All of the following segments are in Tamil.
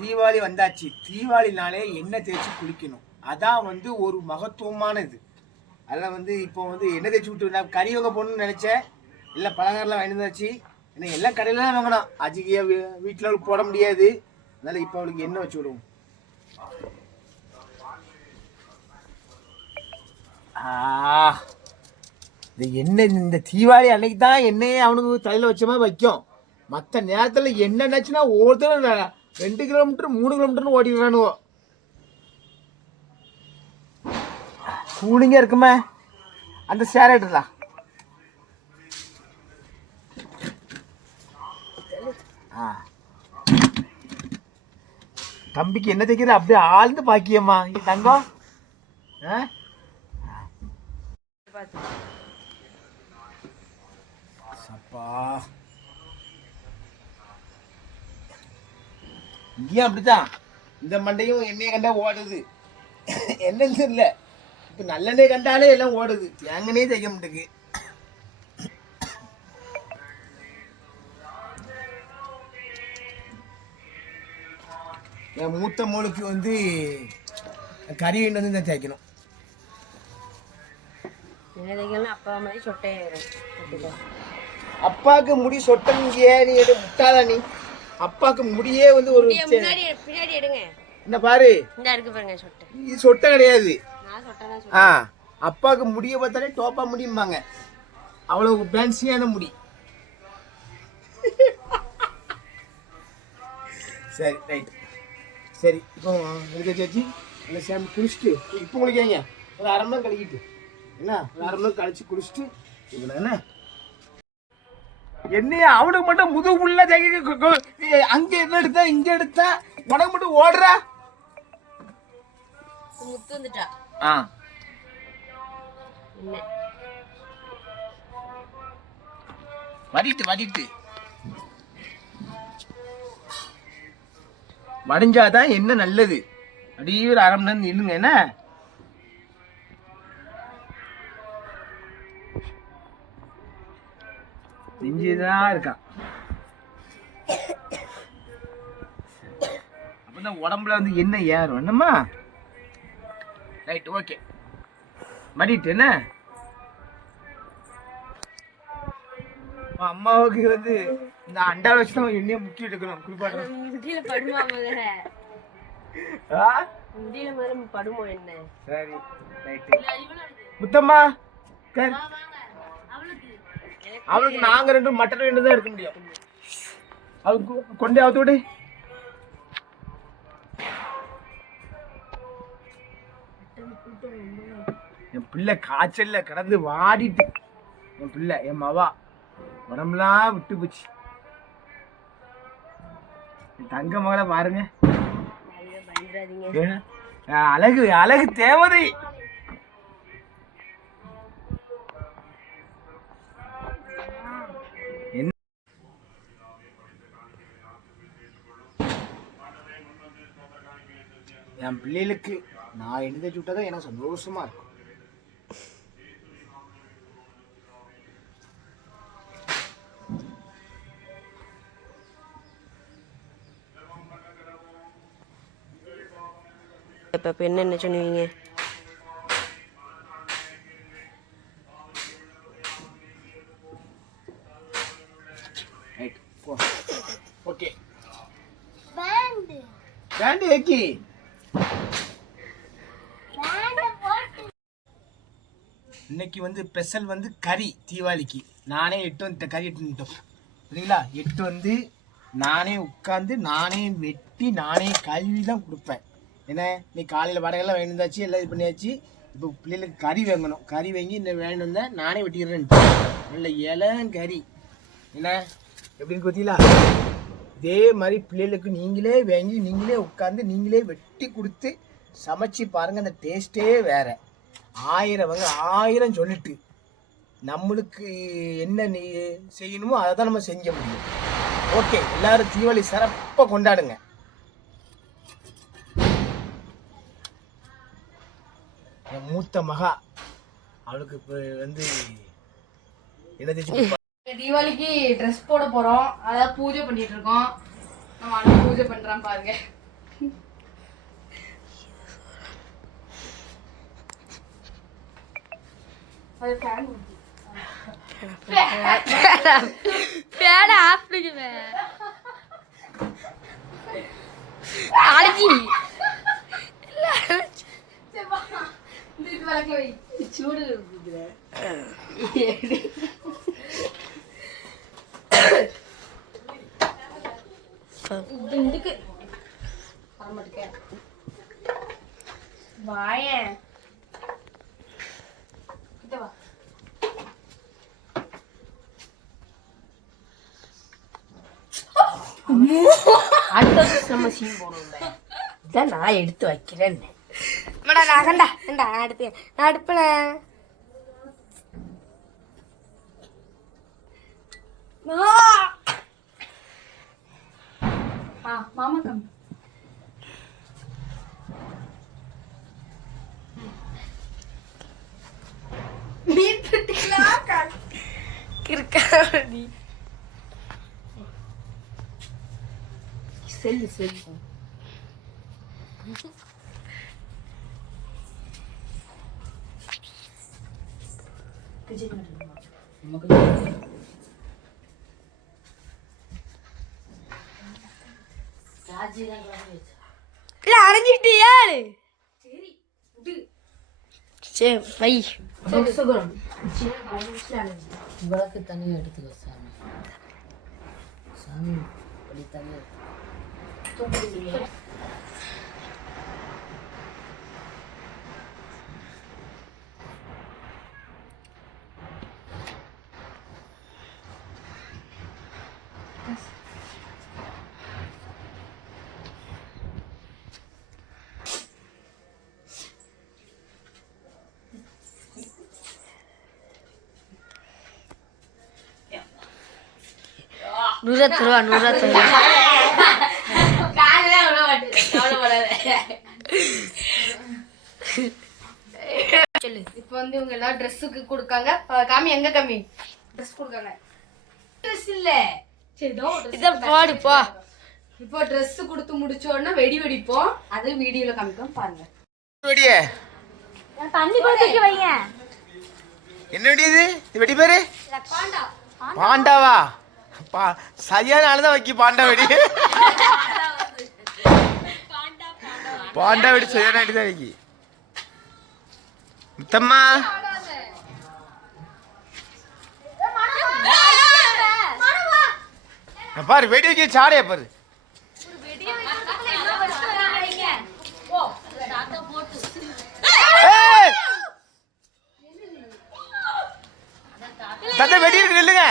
தீபாவளி வந்தாச்சு. தீபாவளினாலே எண்ணெய் தேய்ச்சி குளிக்கணும். அதான் வந்து ஒரு மகத்துவமான இது அதில் வந்து இப்போ வந்து எண்ணெய் தேய்ச்சி விட்டு நான் கறி வாங்க போகணும்னு நினச்சேன். இல்லை பலகாரம்லாம் வாங்கி வந்தாச்சு. ஏன்னா எல்லாம் கடையில் தான் வாங்கணும் அஜிக்கியா வீட்டில் போட முடியாது. அதனால் இப்போ அவளுக்கு எண்ணெய் வச்சு விடுவோம். இந்த எண்ணெய் இந்த தீபாவளி அன்னைக்கு தான் எண்ணெயை அவனுக்கு தலையில் வச்ச மாதிரி வைக்கும். மற்ற நேரத்தில் என்ன நினச்சுன்னா ஒவ்வொருத்தரும் ரெண்டு கிலோமீட்டர் மூணு கிலோமீட்டர்னு ஓடிடுறானுவோ கூலிங்காக இருக்குமே. அந்த ஷேர் எடுக்கலாம் ஆ. தம்பிக்கு என்ன தைக்கிற அப்படியே ஆழ்ந்து பாக்கியம்மா. தங்கம். ஆ? சப்பா. இங்கேயும் அப்படித்தான். இந்த மண்டையும் எண்ணெயை கண்டா ஓடுது. என்னன்னு தெரியல. இப்போ நல்லெண்ணெய் கண்டாலே எல்லாம் ஓடுது. தேங்கனே தைக்க மாட்டேங்குது. என் மூத்த மோளுக்கு வந்து கறி வந்து தான் தேய்க்கணும். அப்பா மாதிரி கண்டிப்பா. அப்பாவுக்கு முடி சொட்டங்க நீ முட்டாளா நீ? அப்பாவுக்கு முடியே வந்து ஒரு முன்னாடி பின்னாடி எடுங்க. என்ன பாரு. இந்த இருக்கு பாருங்க சொட்டை. இது சொட்டை கிடையாது. நான் சொட்டை தான் ஆ அப்பாவுக்கு முடிய பார்த்தாலே டோப்பா முடியும்பாங்க. அவ்வளவு பேன்சியான முடி. சரி ரைட் சரி இப்போ எனக்கு சேச்சி? இல்லை சாமி குளிச்சுட்டு இப்போ குளிக்காங்க ஒரு அரை மணி நேரம் கழிக்கிட்டு என்ன? ஒரு அரை மணி நேரம் கழிச்சு குளிச்சுட்டு இவ்வளோ என்ன என்னைய அவனுக்கு மட்டும் முதுகு உள்ள அங்க என்ன எடுத்தா இங்க எடுத்தா? உனக்கு மட்டும் ஓடுறா? முத்து வந்துட்டா? ஆ. வடிட்டு வடிட்டு. வடிஞ்சாதான் என்ன நல்லது? அப்படியே ஒரு அரை மணி நேரம் நில்லுங்க என்ன? நெஞ்சுதான் இருக்கான். அப்பதான் உடம்புல வந்து என்ன ஏறும்? என்னம்மா? Right okay. மடிட்டு என்ன? அம்மாவுக்கு வந்து இந்த அண்டா வச்சு தான் எண்ணெயை முக்கி எடுக்கணும். குளிப்பாடுறோம் முடியில படுமா முதல்ல ஆ? முடியில முதல்ல படுமோ என்ன? சரி ரைட்டு. முத்தம்மா அவளுக்கு நாங்க ரெண்டு மட்டன் ரெண்டு தான் எடுக்க முடியும். அவளுக்கு கொண்டே அவுத்து விடு. என் பிள்ளை காய்ச்சல்ல கடந்து வாடிட்டு. என் பிள்ளை என் மவா உடம்புலாம் விட்டு போச்சு. என் தங்க மகளை பாருங்க? அழகு அழகு தேவதை. என் பிள்ளைகளுக்கு நான் எழுதி விட்டதான் எனக்கு சந்தோஷமா இருக்கும். இப்ப இப்ப என்ன என்ன சொன்னீங்க? ரைட் போ ஓகே பேண்ட் ஏக்கி இன்னைக்கு வந்து ஸ்பெஷல் வந்து கறி தீபாவளிக்கு. நானே எட்டு வந்து கறி எட்டு சரிங்களா? எட்டு வந்து நானே உட்காந்து நானே வெட்டி நானே கழுவி தான் கொடுப்பேன். என்ன? நீ காலையில் வடகெல்லாம் வேணுந்தாச்சு எல்லாம் இது பண்ணியாச்சு. இப்போ பிள்ளைகளுக்கு கறி வாங்கணும். கறி வாங்கி இந்த வேணும் தான் நானே வெட்டிக்கிறேன். நல்ல இளம் கறி. என்ன? எப்படின்னு பார்த்தீங்களா? இதே மாதிரி பிள்ளைகளுக்கு நீங்களே வாங்கி நீங்களே உட்காந்து நீங்களே வெட்டி கொடுத்து சமைச்சு பாருங்கள் அந்த டேஸ்ட்டே வேறு. ஆயிரம் வந்து ஆயிரம் சொல்லிட்டு நம்மளுக்கு என்ன நீ செய்யணுமோ அதை தான் நம்ம செஞ்ச முடியும். ஓகே எல்லாரும் தீபாவளி சிறப்பாக கொண்டாடுங்க. என் மூத்த மகா அவளுக்கு இப்போ வந்து என்ன தேய்ச்சி தீபாவளிக்கு ட்ரெஸ் போட போறோம். அதாவது பூஜை பண்ணிட்டு இருக்கோம். நம்ம பூஜை பண்றான் பாருங்க. பேட ஆஃப் பண்ணுவேன் அடிச்சி சூடு வாயேன் அடுத்த நம்ம சீன் போடுவோம்ல. இதான் நான் எடுத்து வைக்கிறேன். மேடா நான் கண்டா கண்டா நான் அடுப்பு நான் அடுப்புல மாமா கம் கிறுக்கா நீ செல்லு செல்லு இல்ல அரைஞ்சிட்டு ஏழு சரி வை விளக்கு தனியாக எடுத்துக்கோ சாமி. சாமி அப்படி தனியாக நூறுவா தருவா நூறுவா தருவா சொல்லு. இப்போ வந்து இவங்க எல்லாம் ட்ரெஸ்ஸுக்கு கொடுக்காங்க. காமி எங்க காமி? ட்ரெஸ் கொடுக்காங்க. ட்ரெஸ் இல்ல. சரி இதோ போடு போ. இப்போ ட்ரெஸ் கொடுத்து முடிச்ச உடனே வெடி வெடிப்போம். அது வீடியோல காமிப்போம் பாருங்க. வெடியே தண்ணி கொடுத்து வைங்க. என்ன வெடி இது இது வெடி பேரு பாண்டாவா? பா சரியான ஆளு தான் வைக்கி பாண்டா வெடி பாண்டா வெடி சரியான வெடி தான் வைக்கி. முத்தம்மா. பாரு வெடி வைக்க சாடையா பாரு ஏய்! தாத்தா வெடி இருக்கு நில்லுங்க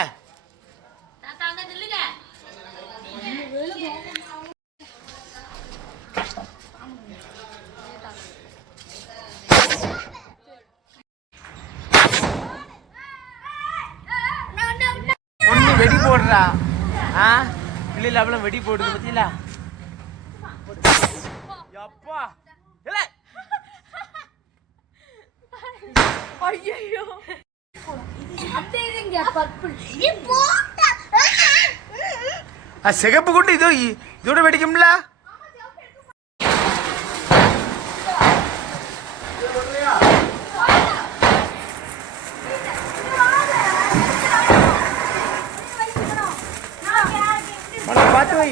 ஒண்ணு வெடி போடுறா. ஆ? பிள்ளைல அவ்வளவு வெடி போடுது பத்தியில? அப்பா இல்ல ஆ, சிகப்பு குண்டு இதோ இதோட வெடிக்கும்ல? மனம் வை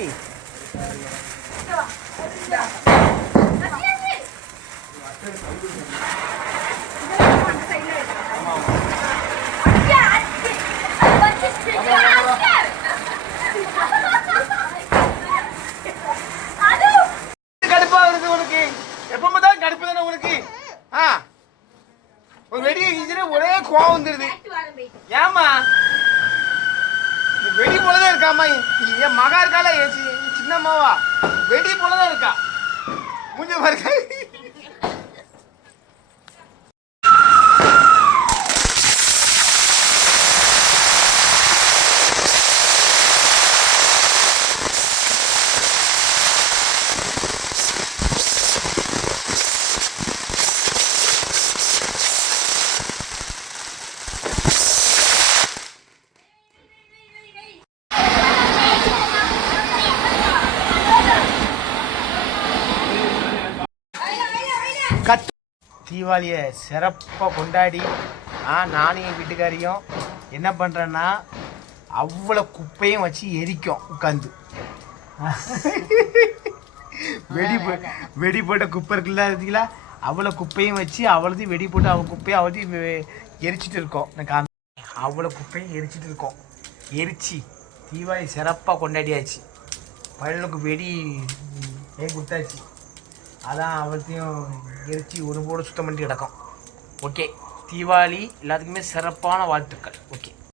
கடுப்பா வருது உனக்கு. எப்ப பார்த்தாலும் கடுப்பு தானே உனக்கு? ஆ. ஒரு வெடி இருந்துச்சுன்னா ஒரே கோவம் வந்துருது. ஏமா வெடி போலதான் இருக்காமா என் மகா இருக்காளா சின்னம்மாவா வெடி போலதான் இருக்கா? முடிஞ்ச பாருங்க. தீபாவளியை சிறப்பாக கொண்டாடி நானும் என் வீட்டுக்காரியும் என்ன பண்ணுறேன்னா அவ்வளோ குப்பையும் வச்சு எரிக்கும் உட்காந்து வெடி போ- வெடி போட்ட குப்பை இருக்குல்ல இருந்தீங்களா அவ்வளோ குப்பையும் வச்சு அவ்வளோதையும் வெடி போட்டு அவள் குப்பையை அவ்வளோதையும் எரிச்சிட்டு இருக்கோம். நான் அவ்வளோ குப்பையும் எரிச்சிட்டு இருக்கோம். எரிச்சு தீபாவளி சிறப்பாக கொண்டாடியாச்சு. பழனுக்கு வெடி ஏன் கொடுத்தாச்சு? அதான் அவத்தையும் எரிச்சி ஒரு போட சுத்தம் பண்ணி கிடக்கும் ஓகே தீபாவளி எல்லாத்துக்குமே சிறப்பான வாழ்த்துக்கள். ஓகே